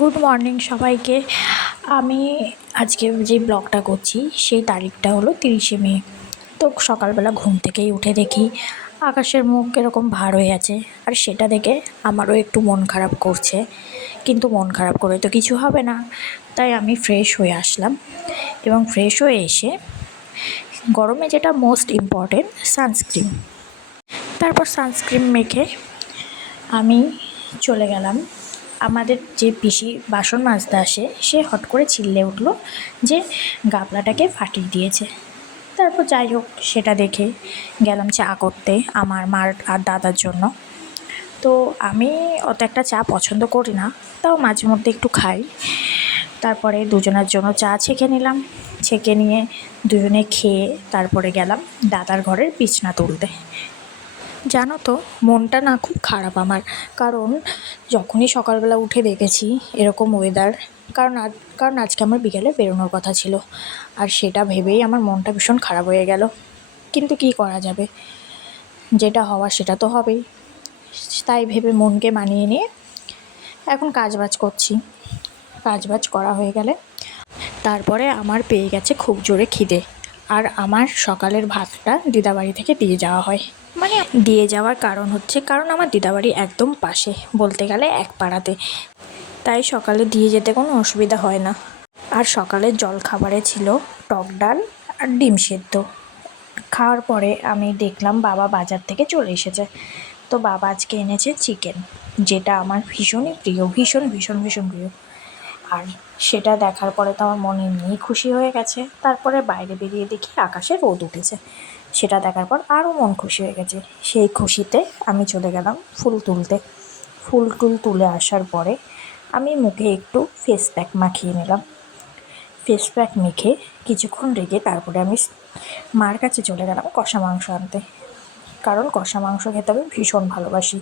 Good morning সবাইকে। আমি আজকে যে ব্লগটা করছি সেই তারিখটা হলো 30শে মে। তো সকালবেলা ঘুম থেকেই উঠে দেখি আকাশের মুখ এরকম ভার হয়ে আছে, আর সেটা দেখে আমারও একটু মন খারাপ করছে। কিন্তু মন খারাপ করে তো কিছু হবে না, তাই আমি ফ্রেশ হয়ে আসলাম এবং ফ্রেশ হয়ে এসে গরমে যেটা মোস্ট ইম্পর্টেন্ট সানস্ক্রিন, তারপর সানস্ক্রিন মেখে আমি চলে গেলাম। আমাদের যে পিসি বাসন মাজতে আসে সে হট করে চিল্লে উঠল যে গামলাটাকে ফাটিয়ে দিয়েছে। তারপর যাই হোক, সেটা দেখে গেলাম চা করতে আমার মার আর দাদার জন্য। তো আমি অত একটা চা পছন্দ করি না, তাও মাঝে মধ্যে একটু খাই। তারপরে দুজনের জন্য চা ছেঁকে নিলাম, ছেঁকে নিয়ে দুজনে খেয়ে তারপরে গেলাম দাদার ঘরের বিছনা তুলতে। জানো তো, মনটা না খুব খারাপ আমার, কারণ যখনই সকালবেলা উঠে দেখেছি এরকম ওয়েদার, কারণ আজকে আমার বিকেলে বেরোনোর কথা ছিল, আর সেটা ভেবেই আমার মনটা ভীষণ খারাপ হয়ে গেল। কিন্তু কী করা যাবে, যেটা হওয়ার সেটা তো হবেই। তাই ভেবে মনকে মানিয়ে নিয়ে এখন কাজবাজ করছি। কাজবাজ করা হয়ে গেলে তারপরে আমার পেয়ে গেছে খুব জোরে খিদে, আর আমার সকালের ভাতটা দিদাবাড়ি থেকে দিয়ে যাওয়া হয়। মানে দিয়ে যাওয়ার কারণ হচ্ছে, কারণ আমার দিদাবাড়ি একদম পাশে, বলতে গেলে এক পাড়াতে, তাই সকালে দিয়ে যেতে কোনো অসুবিধা হয় না। আর সকালের জলখাবারে ছিল টক ডাল আর ডিম সেদ্ধ। খাওয়ার পরে আমি দেখলাম বাবা বাজার থেকে চলে এসেছে। তো বাবা আজকে এনেছে চিকেন, যেটা আমার ভীষণই প্রিয়, ভীষণ ভীষণ ভীষণ প্রিয়। আর সেটা দেখার পরে তো আমার মন এমনিই খুশি হয়ে গেছে। তারপরে বাইরে বেরিয়ে দেখি আকাশে রোদ উঠেছে, সেটা দেখার পর আরও মন খুশি হয়ে গেছে। সেই খুশিতে আমি চলে গেলাম ফুল তুলতে। ফুল টুল তুলে আসার পরে আমি মুখে একটু ফেস প্যাক মাখিয়ে নিলাম। ফেস প্যাক মেখে কিছুক্ষণ রেখে তারপরে আমি মার কাছে চলে গেলাম কষা মাংস আনতে, কারণ কষা মাংস খেতে আমি ভীষণ ভালোবাসি।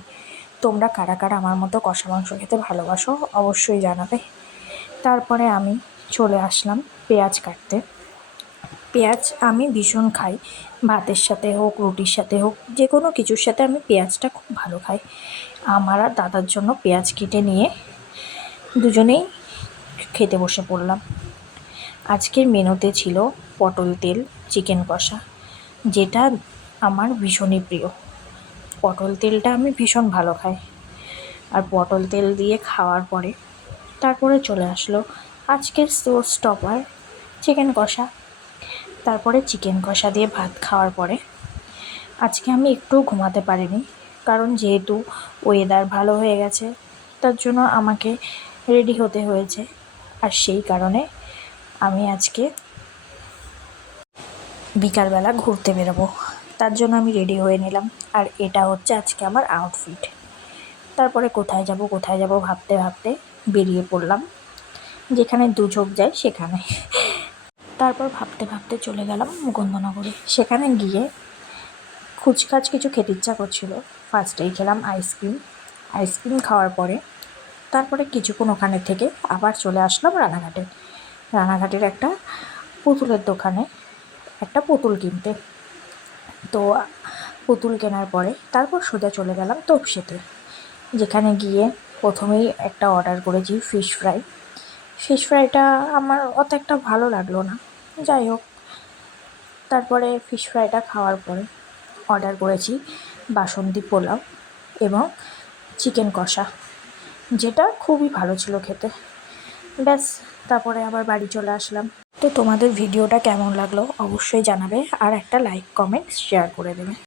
তোমরা কারা কারা আমার মতো কষা মাংস খেতে ভালোবাসো অবশ্যই জানাবে। তারপরে আমি চলে আসলাম পেঁয়াজ কাটতে। পেঁয়াজ আমি ভীষণ খাই, ভাতের সাথে হোক রুটির সাথে হোক, যে কোনো কিছুর সাথে আমি পেঁয়াজটা খুব ভালো খাই। আমার আর দাদার জন্য পেঁয়াজ কেটে নিয়ে দুজনেই খেতে বসে পড়লাম। আজকের মেনুতে ছিল পটল তেল চিকেন কষা, যেটা আমার ভীষণই প্রিয়। পটল তেলটা আমি ভীষণ ভালো খাই। আর পটল তেল দিয়ে খাওয়ার পরে তারপরে চলে আসলো আজকের স্টপার চিকেন কষা। তারপরে চিকেন কষা দিয়ে ভাত খাওয়ার পরে আজকে আমি একটুও ঘুমাতে পারিনি, কারণ যেহেতু ওয়েদার ভালো হয়ে গেছে তার জন্য আমাকে রেডি হতে হয়েছে। আর সেই কারণে আমি আজকে বিকালবেলা ঘুরতে বেরোবো, তার জন্য আমি রেডি হয়ে নিলাম। আর এটা হচ্ছে আজকে আমার আউটফিট। তারপরে কোথায় যাব ভাবতে ভাবতে বেরিয়ে পড়লাম, যেখানে দু চোখ যায় সেখানে। তারপর ভাবতে ভাবতে চলে গেলাম মুকুন্দনগরে। সেখানে গিয়ে খুচখাচ কিছু খেতে ইচ্ছা করছিল। ফার্স্টেই খেলাম আইসক্রিম খাওয়ার পরে তারপরে কিছুক্ষণ ওখানে থেকে আবার চলে আসলাম রানাঘাটের একটা পুতুলের দোকানে একটা পুতুল কিনতে। তো পুতুল কেনার পরে তারপর সোজা চলে গেলাম তপসিতে, যেখানে গিয়ে প্রথমেই একটা অর্ডার করেছি ফিশ ফ্রাইটা আমার অত একটা ভালো লাগলো না, যাই হোক। তারপরে ফিশ ফ্রাইটা খাওয়ার পরে অর্ডার করেছি বাসন্তী পোলাও এবং চিকেন কষা, যেটা খুবই ভালো ছিল খেতে। ব্যাস, তারপরে আবার বাড়ি চলে আসলাম। তো তোমাদের ভিডিওটা কেমন লাগলো অবশ্যই জানাবে, আর একটা লাইক কমেন্ট শেয়ার করে দেবে।